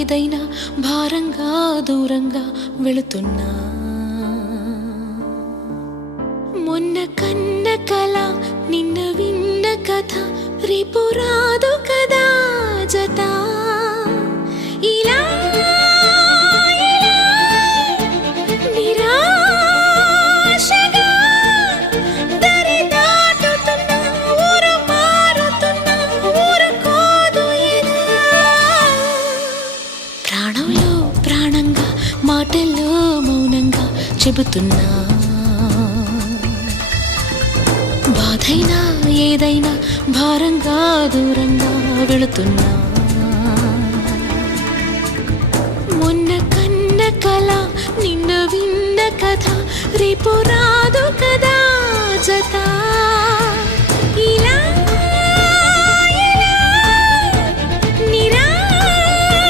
ఏదైనా భారంగా దూరంగా వెళుతున్నా మొన్న కన్న కల నిన్న విన్న కథ రేపు రాదు కదా జత ఇలా నిరాశగా దరి దాటుతున్నా ఊరు మారుతున్నా ఊరుకోదు ఎదా ప్రాణంలో ప్రాణంగా మాటల్లో మౌనంగా చెబుతున్నా బాధైనా ఏదైనా భారంగా దూరంగా వెళుతున్నా మొన్న కన్న కల నిన్న విన్న కథ రేపు రాదు కదా జత